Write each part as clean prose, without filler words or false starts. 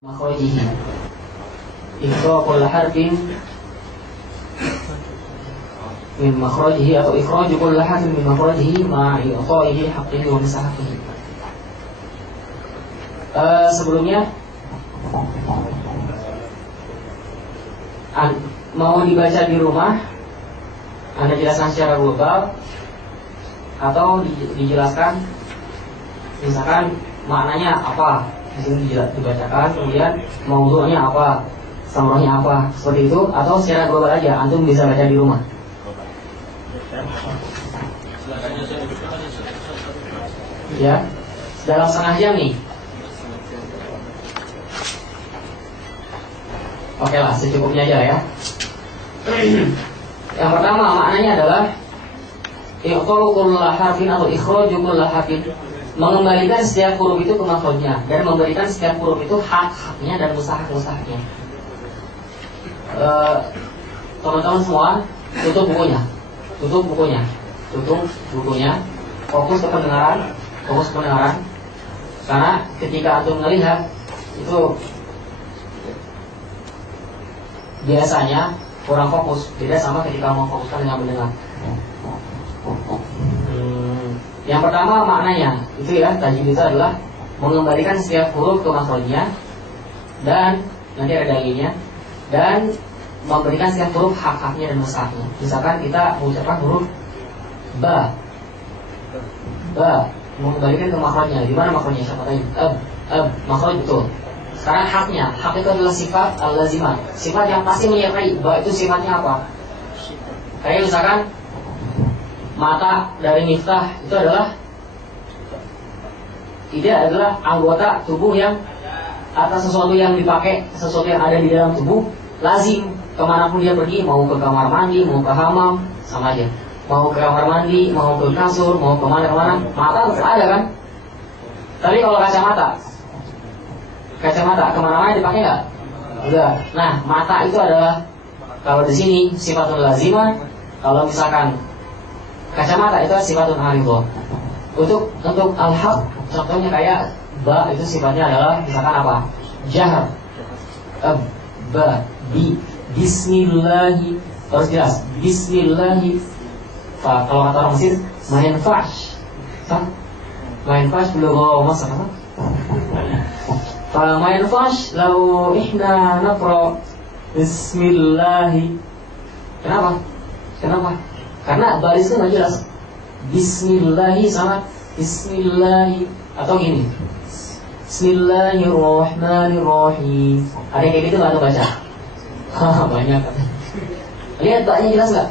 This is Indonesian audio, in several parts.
makhrajihi ikhrajul harfin min makhrajihi atau ikhrajul harfin min makhrajihi ma'a i'ta'ihi haqqihi wa misahaqihi. Sebelumnya mau dibaca di rumah, Anda jelaskan secara global atau dijelaskan misalkan maknanya apa di sini dibacakan, kemudian maudu'nya apa, samrohnya apa, seperti itu, atau secara global aja antum bisa baca di rumah. Ya, dalam setengah jam nih. Oke lah, secukupnya aja ya. Yang pertama maknanya adalah iqra'ul harfin atau ikhrajul harfin, mengembalikan setiap huruf itu ke makhrajnya dan memberikan setiap huruf itu hak-haknya dan mustahak-mustahaknya. Teman-teman semua tutup bukunya, fokus ke pendengaran, karena ketika antum melihat itu biasanya kurang fokus, beda sama ketika mau fokuskan dengan mendengar. Yang pertama maknanya itu ya, tajwid itu adalah mengembalikan setiap huruf ke makhrajnya dan nanti ada dalilnya, dan memberikan setiap huruf hak-haknya dan mustahaknya. Misalkan kita mengucapkan huruf ba, mengembalikan ke makhrajnya. Di mana makhrajnya? Siapa tadi? Makhraj betul. Sekarang haknya, hak itu adalah sifat al-lazimah, sifat yang pasti menyertai. Ba itu sifatnya apa? Kayak misalkan mata dari Miftah itu adalah anggota tubuh yang atas sesuatu yang dipakai, sesuatu yang ada di dalam tubuh lazim kemanapun dia pergi, mau ke kamar mandi, mau ke hamam, sama aja. Mau ke kamar mandi, mau ke kasur, mau kemana-kemana, mata tetap ada kan? Tapi kalau kacamata kemana-mana dipakai nggak? Enggak. Nah, mata itu adalah, kalau di sini sifatul lazimah, kalau misalkan kacamata itu sifatun aridhah. Untuk al-haq, contohnya kayak ba itu sifatnya adalah misalkan apa? Jahar. Ba, bismillahi, harus jelas. Bismillahi. Kalau kata orang Mesir, main fash. Main fash belum masak apa? Ma yanfash law ihna naqra bismillahi. Kenapa? Karena barisnya nggak jelas. Bismillahi sama bismillahi, atau gini, Bismillahirrahmanirrahim. Ada yang kayak gitu nggak tuh baca? Banyak. Lihat baknya jelas nggak?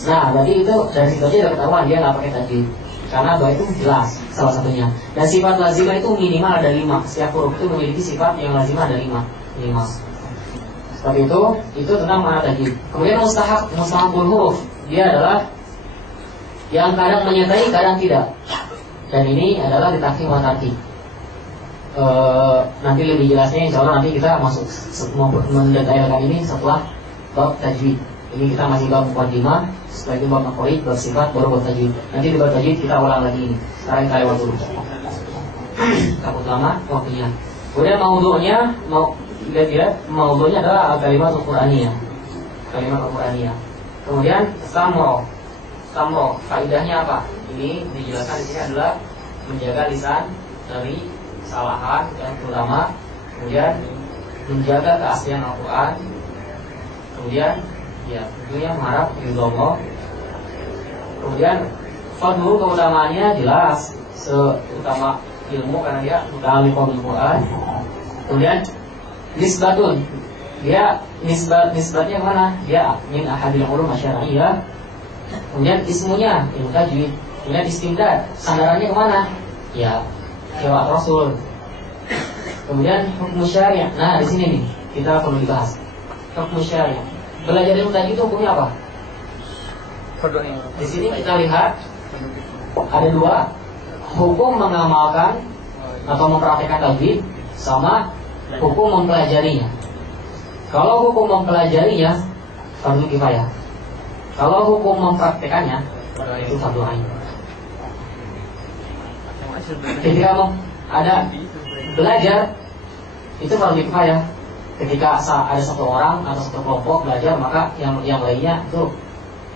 Nah, berarti itu dari situ aja udah ketahuan dia nggak pakai tajwid. Karena ba itu jelas salah satunya. Dan sifat lazimah itu minimal ada 5. Setiap huruf itu memiliki sifat yang lazimah ada 5 minimal. Seperti itu tentang makna tajwid. Kemudian mustahakul huruf, dia adalah yang kadang menyertai, kadang tidak. Dan ini adalah ditafsir wa tartib. Nanti lebih jelasnya insya Allah nanti kita masuk mendetailkan ini setelah bab tajwid. Ini kita masih bab muqaddimah, setelah itu bab maqaid, bab sifat, baru bab tajwid. Nanti di bab tajwid kita ulang lagi ini. Sekarang kita lewat dulu. Takut lama waktunya. Kemudian maudu'nya, maudu'nya adalah kalimat Al-Qur'aniyah. Kemudian samro, faedahnya apa? Ini dijelaskan di sini adalah menjaga lisan dari kesalahan dan terutama, kemudian menjaga keaslian Al-Qur'an, kemudian ya tentunya mengharap ridho Allah. Kemudian fadlu, keutamaannya jelas, seutama ilmu karena dia muta'alliqun bil Quran. Kemudian nisbatun, dia nisbatnya mana? Dia min ahadil ulum asy'ariyah. Kemudian ismunya ilmu tajwid. Kemudian istimdad, sandarannya kemana? Ya lewat Rasul. Kemudian hukum syari'. Nah, di sini nih kita perlu dibahas hukum syari'. Belajar ilmu tajwid itu hukumnya apa? Di sini kita lihat ada 2, hukum mengamalkan atau mempraktikkan tajwid sama hukum mempelajarinya. Kalau hukum mempelajarinya fardu kifayah. Kalau hukum mempraktikannya itu fardu ain. Ketika ada belajar itu fardu kifayah. Ketika ada satu orang atau satu kelompok belajar, maka yang lainnya itu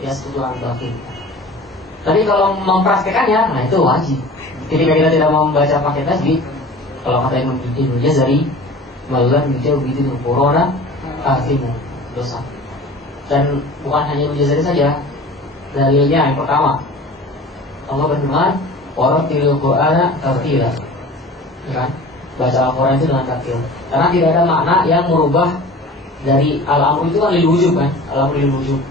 ya setujuan baki. Tapi kalau mempraktekannya, nah itu wajib. Ketika kita tidak membaca pakai tasbih, kalau kata Ibnu Jazari, malam dijauh gitu corona, asimu dosa. Dan bukan hanya Ibnu Jazari saja, dalilnya yang pertama, Allah berfirman, "Warattilil Qur'ana tartila." Ya kan? Baca Al-Quran itu dengan tartil. Karena tidak ada makna yang merubah dari al-amru itu kan lil wujub kan, al-amru lil wujub.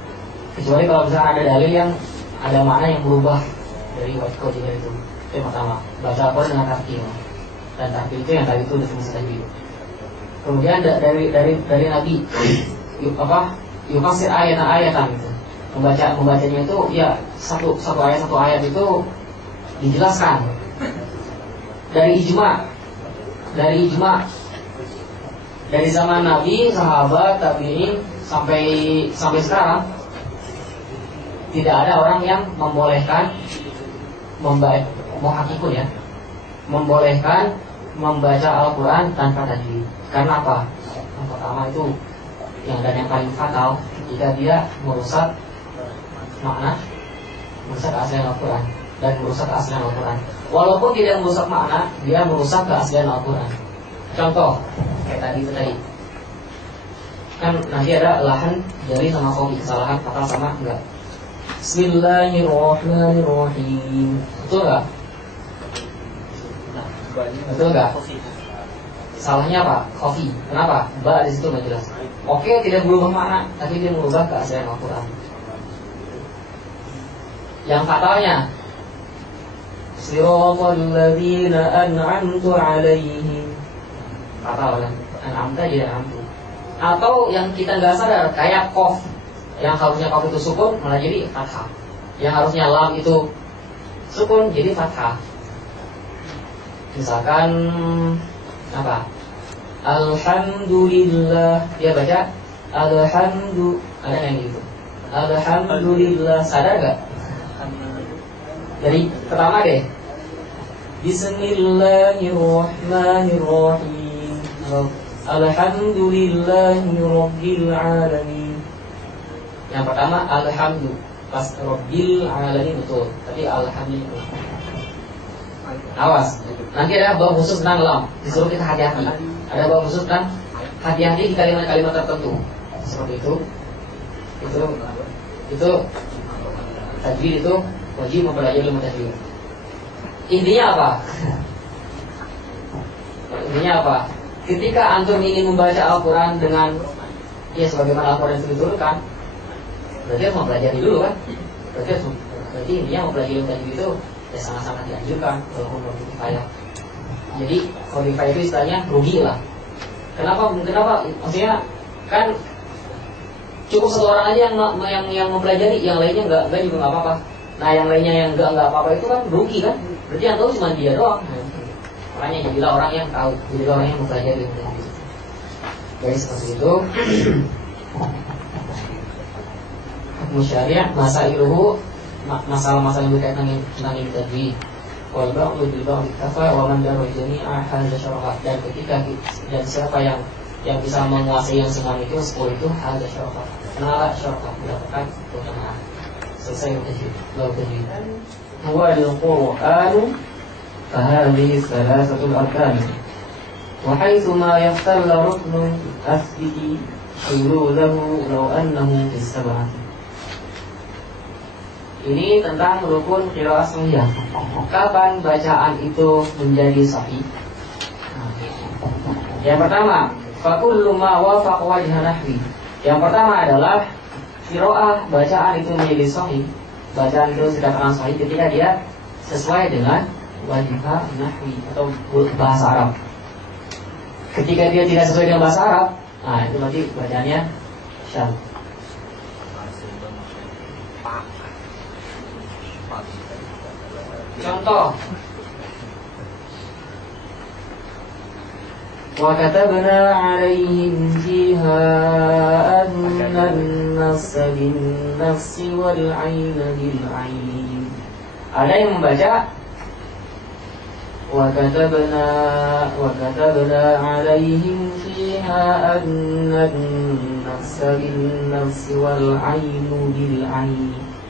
Kecuali kalau misalnya ada dalil yang ada makna yang berubah dari kewajiban itu. Itu yang pertama, baca Al-Quran dengan tartil. Dan tartil itu yang tadi itu definisi tadi. Kemudian dari Nabi yufasir ayatan gitu. Membacanya itu ya satu ayat itu dijelaskan dari ijma dari zaman Nabi, sahabat, tabi'in sampai sekarang tidak ada orang yang membolehkan membolehkan membaca Al-Quran tanpa tajwid. Karena apa? Yang pertama itu yang paling fatal jika dia merusak makna, merusak keaslian Al-Quran dan merusak keaslian Al-Quran. Walaupun tidak merusak makna, dia merusak keaslian Al-Quran. Contoh kayak tadi kan nanti ada lahan jari sama kopi, kesalahan fatal sama enggak? Bismillahirrahmanirrahim. Betul enggak? Betul enggak? Salahnya apa? Kofi. Kenapa? Ba di situ nggak jelas. Oke, tidak berubah makna, tapi dia merubah keaslian Al-Quran. Yang fatalnya, Siratal ladzina an'amtu 'alaihim. Fatal kan? An'amta jadi an'amtu. Atau yang kita nggak sadar, kayak qaf, yang harusnya qaf itu sukun malah jadi fathah. Yang harusnya lam itu sukun jadi fathah. Misalkan apa? Alhamdulillah, dia baca alhamdu, ada yang gitu. Alhamdulillah, sadar gak? Jadi pertama deh, Bismillahirrahmanirrahim, Alhamdulillahirabbil alamin. Yang pertama alhamdu, pas rabbil alamin betul, tapi alhamdulillah. Awas, nanti ada bab khusus tentang lam, disuruh kita hati-hati. Ada bab khusus tentang hati-hati di kalimat-kalimat tertentu. Seperti itu tajwid itu wajib mempelajari ilmu tajwid. Intinya apa? Ketika antum ingin membaca Al-Quran dengan sebagaimana Al-Quran itu diturunkan, berarti harus mempelajari dulu kan? Berarti intinya mempelajari ilmu tajwid itu sangat-sangat dianjurkan walaupun fardu kifayah. Jadi fardu kifayah itu istilahnya rugi lah. Kenapa? Maksudnya kan cukup satu orang aja yang mempelajari, yang lainnya enggak juga nggak apa-apa. Nah yang lainnya yang enggak apa-apa itu kan rugi kan? Berarti yang tahu cuma dia doang. Makanya jadilah orang yang tahu, jadilah orang yang mempelajari. Jadi seperti itu. Hukum syariah masailuhu, masalah-masalah yang berkaitan tentang ilmu tajwid. Wal ba'du bil ba'di kafa wa man daru jami'a hadza syarah. Dan siapa yang bisa menguasai yang semua itu 10 itu hadza syarah. Kenapa syarah? Mendapatkan keutamaan. Selesai tajwid. Lalu tajwid. Huwa al-Qur'an fa hadhihi thalathatul arkan. Wa haitsu ma yaftalla ruknun asbihi hululahu law annahu bis sab'ati. Ini tentang rukun qiraah sahih. Kapan bacaan itu menjadi sahih? Yang pertama, fakullu ma wafaqa wajha nahwi. Yang pertama adalah qiraah bacaan itu menjadi sahih. Bacaan itu dikatakan sahih ketika dia sesuai dengan wajah nahwi atau bahasa Arab. Ketika dia tidak sesuai dengan bahasa Arab, nah itu berarti bacaannya syadz. Contoh, wa katabna 'alaihim fiha anna an-nafsa bin-nafsi wal 'ayna bil-'ayn. Ada yang membaca وكتبنا عليهم فيها أن النفس بالنفس والعين بالعين